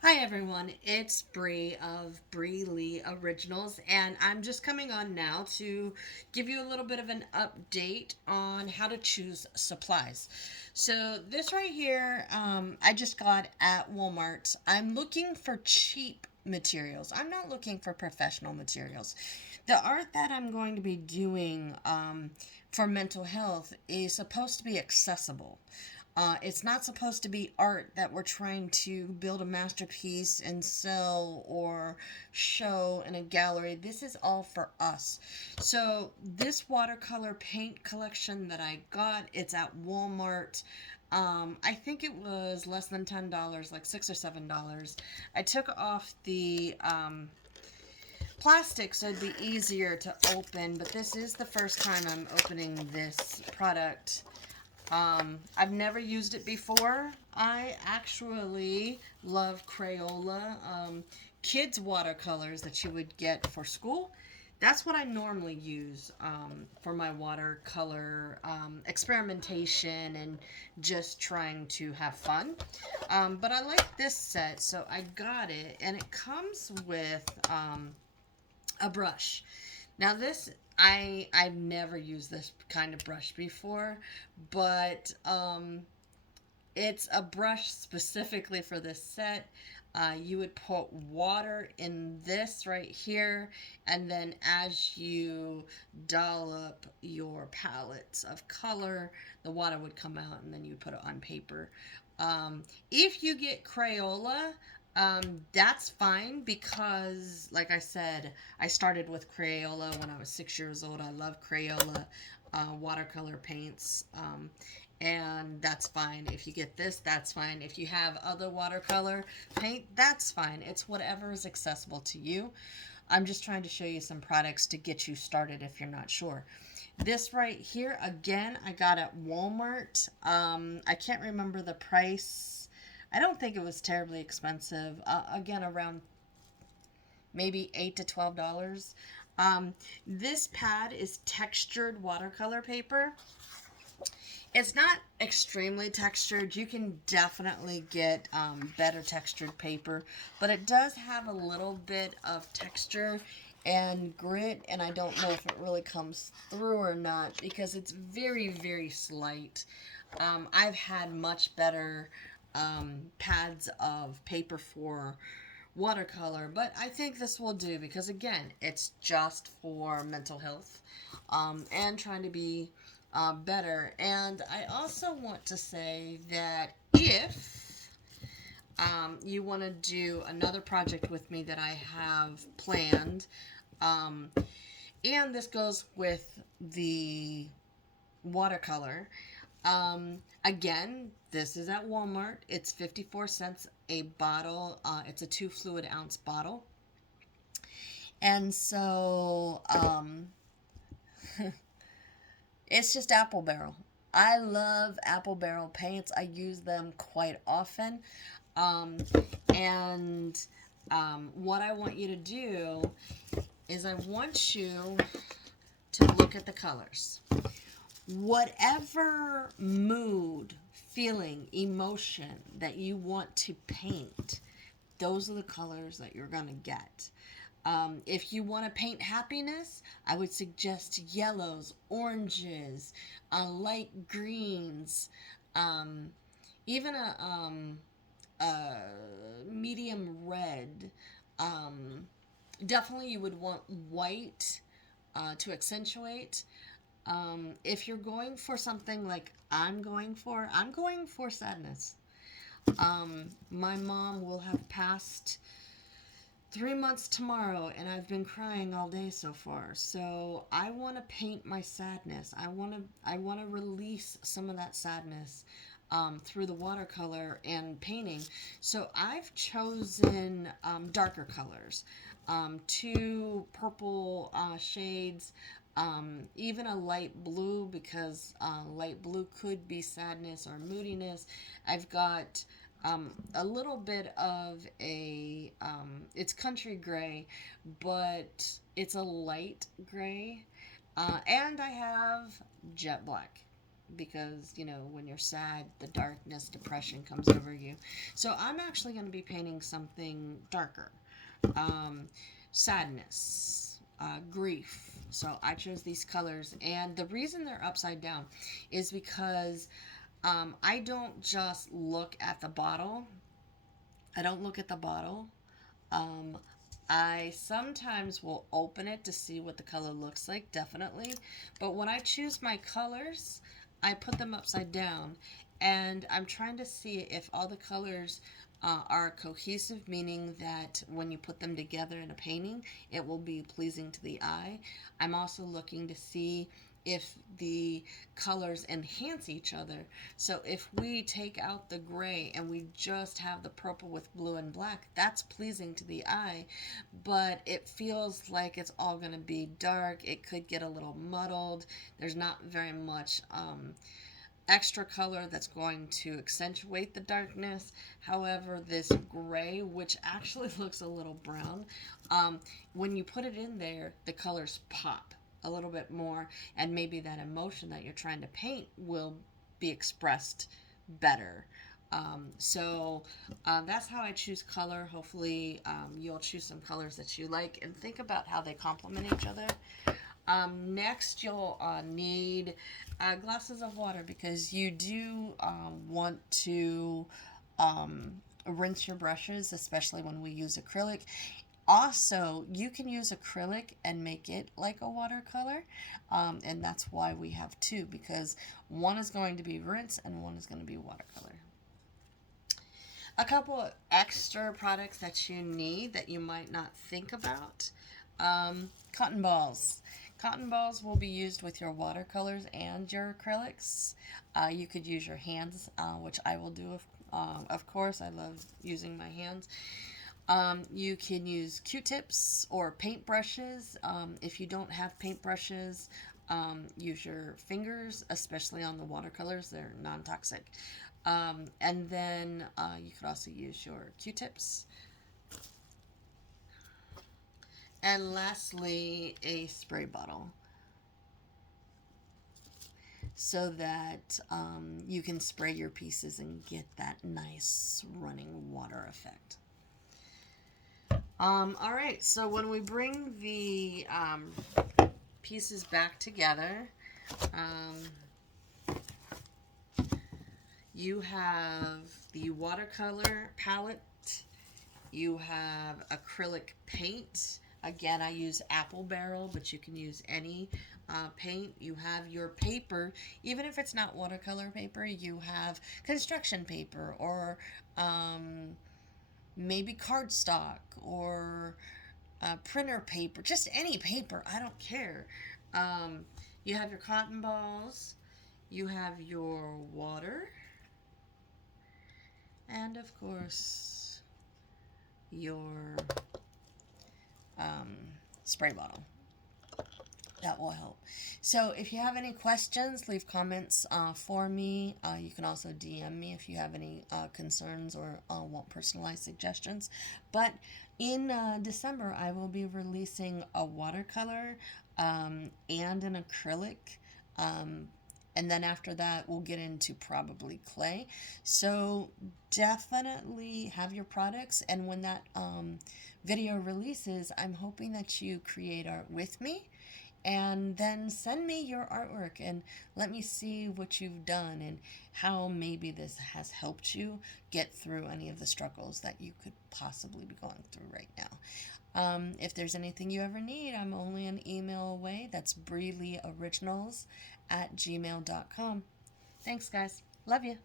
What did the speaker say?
Hi everyone, it's Bree of Bree Lee Originals, and I'm just coming on now to give you a little bit of an update on how to choose supplies. So this right here, I just got at Walmart. I'm looking for cheap materials. I'm not looking for professional materials. The art that I'm going to be doing for mental health is supposed to be accessible. It's not supposed to be art that we're trying to build a masterpiece and sell or show in a gallery. This is all for us. So this watercolor paint collection that I got, it's at Walmart. I think it was less than $10, like $6 or $7. I took off the plastic so it'd be easier to open, but this is the first time I'm opening this product. I've never used it before. I actually love Crayola, kids' watercolors that you would get for school. That's what I normally use for my watercolor experimentation and just trying to have fun. But I like this set, so I got it, and it comes with a brush. Now this I've never used this kind of brush before, but it's a brush specifically for this set. You would put water in this right here, and then as you dollop your palettes of color, the water would come out, and then you put it on paper. If you get Crayola, that's fine because, like I said, I started with Crayola when I was 6 years old. I love Crayola watercolor paints. And that's fine. If you get this, that's fine. If you have other watercolor paint, that's fine. It's whatever is accessible to you. I'm just trying to show you some products to get you started if you're not sure. This right here, again, I got at Walmart. I can't remember the price. I don't think it was terribly expensive. Again, around maybe $8 to $12. This pad is textured watercolor paper. It's not extremely textured. You can definitely get better textured paper, but it does have a little bit of texture and grit, and I don't know if it really comes through or not because it's very, very slight. I've had much better pads of paper for watercolor, but I think this will do because, again, it's just for mental health and trying to be better. And I also want to say that if you want to do another project with me that I have planned, um, and this goes with the watercolor. Again, this is at Walmart. It's 54 cents a bottle. It's a 2 fluid ounce bottle. And so it's just apple barrel. I love apple barrel paints. I use them quite often. Um, and what I want you to do is I want you to look at the colors. Whatever mood, feeling, emotion that you want to paint, those are the colors that you're going to get. If you want to paint happiness, I would suggest yellows, oranges, light greens, um, even a medium red. Definitely, you would want white to accentuate. If you're going for something like I'm going for sadness. My mom will have passed 3 months tomorrow, and I've been crying all day so far. So I want to paint my sadness. I want to release some of that sadness through the watercolor and painting. So I've chosen darker colors, two purple shades. Even a light blue because light blue could be sadness or moodiness. I've got a little bit of it's country gray, but it's a light gray. And I have jet black. because, you know, when you're sad, the darkness, depression comes over you. So I'm actually going to be painting something darker. Sadness, grief. So I chose these colors, and the reason they're upside down is because I don't just look at the bottle. I don't look at the bottle. Um, I sometimes will open it to see what the color looks like, definitely. But when I choose my colors, I put them upside down. And I'm trying to see if all the colors are cohesive, meaning that when you put them together in a painting, it will be pleasing to the eye. I'm also looking to see if the colors enhance each other. So if we take out the gray and we just have the purple with blue and black, that's pleasing to the eye, but it feels like it's all going to be dark. It could get a little muddled. There's not very much extra color that's going to accentuate the darkness. However, this gray, which actually looks a little brown, when you put it in there, the colors pop a little bit more, and maybe that emotion that you're trying to paint will be expressed better. That's how I choose color. Hopefully, you'll choose some colors that you like and think about how they complement each other. Next, you'll need glasses of water, because you do want to rinse your brushes, especially when we use acrylic. Also, you can use acrylic and make it like a watercolor, and that's why we have two, because one is going to be rinse and one is going to be watercolor. A couple of extra products that you need that you might not think about. Cotton balls. Cotton balls will be used with your watercolors and your acrylics. You could use your hands, which I will do, of course. I love using my hands. You can use Q-tips or paintbrushes. If you don't have paintbrushes, use your fingers, especially on the watercolors. They're non-toxic. And then you could also use your Q-tips. And lastly, a spray bottle, so that you can spray your pieces and get that nice running water effect. All right, so when we bring the pieces back together, you have the watercolor palette, you have acrylic paint. Again, I use Apple Barrel, but you can use any paint. You have your paper. Even if it's not watercolor paper, you have construction paper, or maybe cardstock, or printer paper. Just any paper. I don't care. You have your cotton balls. You have your water. And, of course, your spray bottle. That will help. So if you have any questions, leave comments for me. You can also DM me if you have any concerns or want personalized suggestions. But in December, I will be releasing a watercolor and an acrylic. And then after that, we'll get into probably clay. So definitely have your products. And when that video releases, I'm hoping that you create art with me. And then send me your artwork and let me see what you've done and how maybe this has helped you get through any of the struggles that you could possibly be going through right now. If there's anything you ever need, I'm only an email away. That's BreelyOriginals@gmail.com. Thanks, guys. Love you.